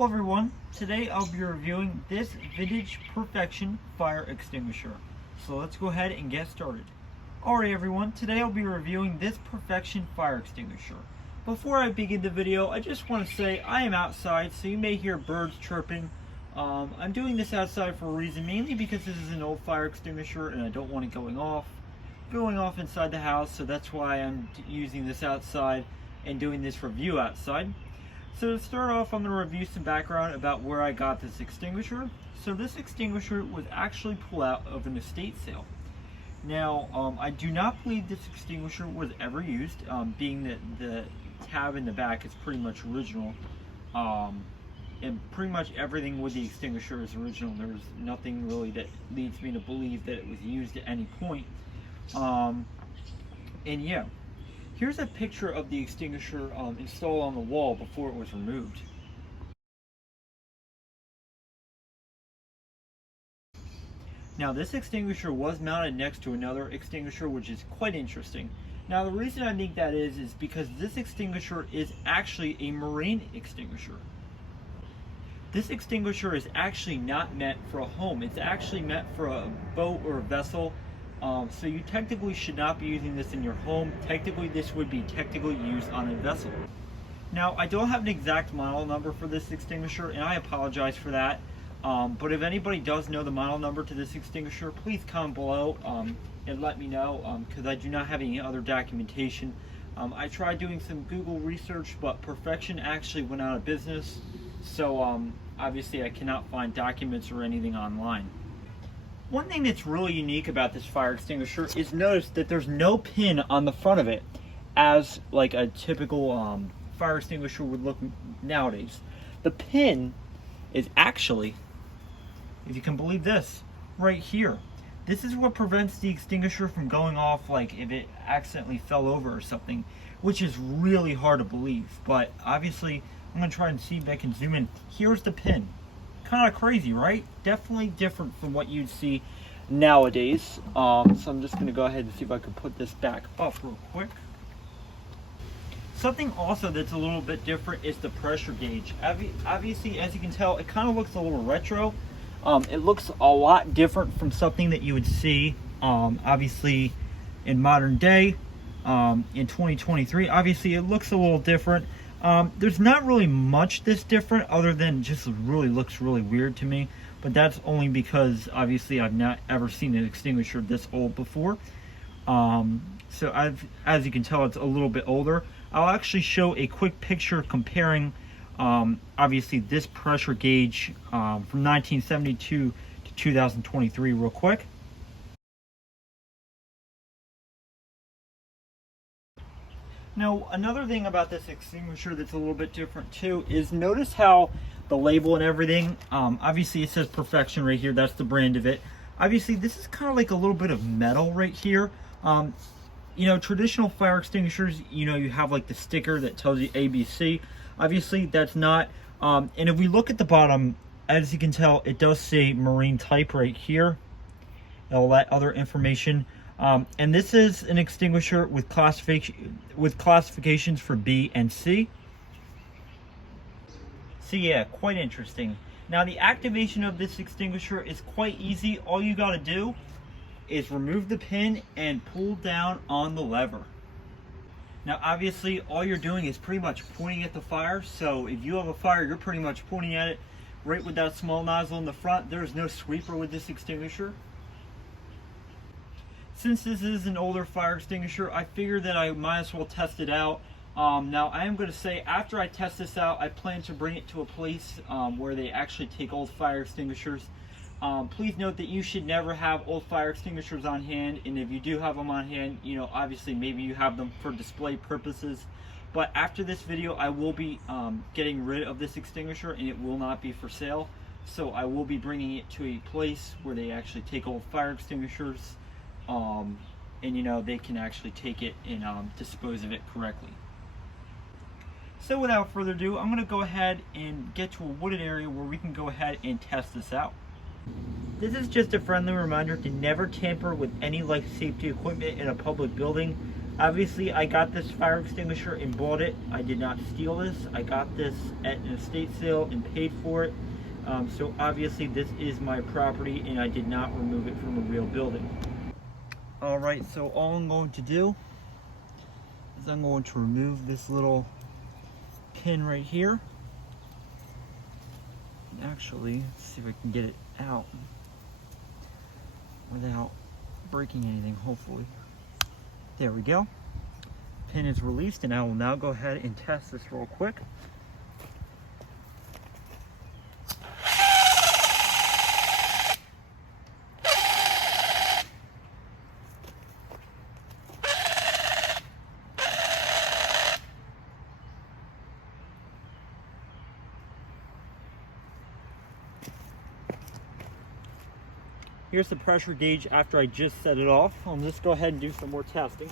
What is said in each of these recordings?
Hello everyone, today I'll be reviewing this Vintage Perfection Fire Extinguisher. So let's go ahead and get started. Alright everyone, today I'll be reviewing this Perfection Fire Extinguisher. Before I begin the video, I just want to say I am outside, so you may hear birds chirping. I'm doing this outside for a reason, mainly because this is an old fire extinguisher and I don't want it going off inside the house, so that's why I'm using this outside and doing this review outside. So to start off, I'm going to review some background about where I got this extinguisher. So this extinguisher was actually pulled out of an estate sale. Now, I do not believe this extinguisher was ever used, being that the tab in the back is pretty much original. And pretty much everything with the extinguisher is original. There's nothing really that leads me to believe that it was used at any point. And yeah. Here's a picture of the extinguisher installed on the wall before it was removed. Now this extinguisher was mounted next to another extinguisher, which is quite interesting. Now the reason I think that is because this extinguisher is actually a marine extinguisher. This extinguisher is actually not meant for a home. It's actually meant for a boat or a vessel. So you technically should not be using this in your home. Technically, this would be technically used on a vessel. Now, I don't have an exact model number for this extinguisher, and I apologize for that. But if anybody does know the model number to this extinguisher, please comment below and let me know, because I do not have any other documentation. I tried doing some Google research, but Perfection actually went out of business. So obviously, I cannot find documents or anything online. One thing that's really unique about this fire extinguisher is notice that there's no pin on the front of it as like a typical fire extinguisher would look nowadays. The pin is actually, if you can believe this, right here. This is what prevents the extinguisher from going off like if it accidentally fell over or something, which is really hard to believe. But obviously, I'm going to try and see if I can zoom in. Here's the pin. Kind of crazy, right? Definitely different from what you'd see nowadays. So I'm just going to go ahead and see if I can put this back up real quick. Something also that's a little bit different is the pressure gauge. Obviously, as you can tell, it kind of looks a little retro. It looks a lot different from something that you would see, obviously, in modern day, in 2023. Obviously, it looks a little different. There's not really much that's different other than just really looks really weird to me, but that's only because obviously I've not ever seen an extinguisher this old before. So as you can tell, it's a little bit older. I'll actually show a quick picture comparing obviously this pressure gauge from 1972 to 2023 real quick. Now, another thing about this extinguisher that's a little bit different too is notice how the label and everything, obviously it says Perfection right here, that's the brand of it. Obviously this is kind of like a little bit of metal right here. You know, traditional fire extinguishers, you know, you have like the sticker that tells you ABC. Obviously that's not, and if we look at the bottom, as you can tell, it does say marine type right here, and all that other information. And this is an extinguisher with classifications for B and C. So yeah, quite interesting. Now the activation of this extinguisher is quite easy. All you got to do is remove the pin and pull down on the lever. Now obviously all you're doing is pretty much pointing at the fire. So if you have a fire, you're pretty much pointing at it right with that small nozzle in the front. There's no sweeper with this extinguisher. Since this is an older fire extinguisher, I figured that I might as well test it out. Now, I am going to say, after I test this out, I plan to bring it to a place where they actually take old fire extinguishers. Please note that you should never have old fire extinguishers on hand, and if you do have them on hand, you know, obviously maybe you have them for display purposes. But after this video, I will be getting rid of this extinguisher, and it will not be for sale. So I will be bringing it to a place where they actually take old fire extinguishers. And you know, they can actually take it and dispose of it correctly. So without further ado, I'm going to go ahead and get to a wooded area where we can go ahead and test this out. This is just a friendly reminder to never tamper with any life safety equipment in a public building. Obviously, I got this fire extinguisher and bought it. I did not steal this. I got this at an estate sale and paid for it. So obviously this is my property and I did not remove it from a real building. Alright, so all I'm going to do is I'm going to remove this little pin right here. And actually, let's see if I can get it out without breaking anything, hopefully. There we go. Pin is released, and I will now go ahead and test this real quick. Here's the pressure gauge after I just set it off. I'll just go ahead and do some more testing.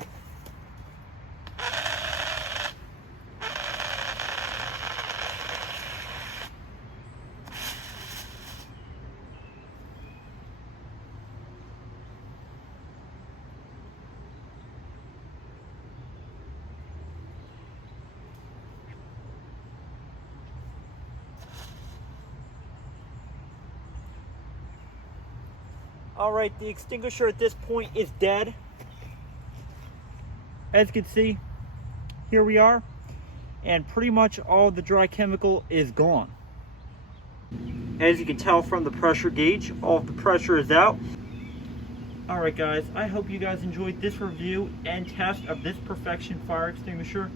Alright, the extinguisher at this point is dead. As you can see, here we are, and pretty much all the dry chemical is gone. As you can tell from the pressure gauge, all of the pressure is out. Alright guys, I hope you guys enjoyed this review and test of this Perfection fire extinguisher.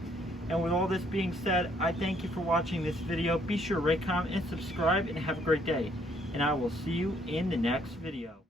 And with all this being said, I thank you for watching this video. Be sure to rate, comment, and subscribe, and have a great day. And I will see you in the next video.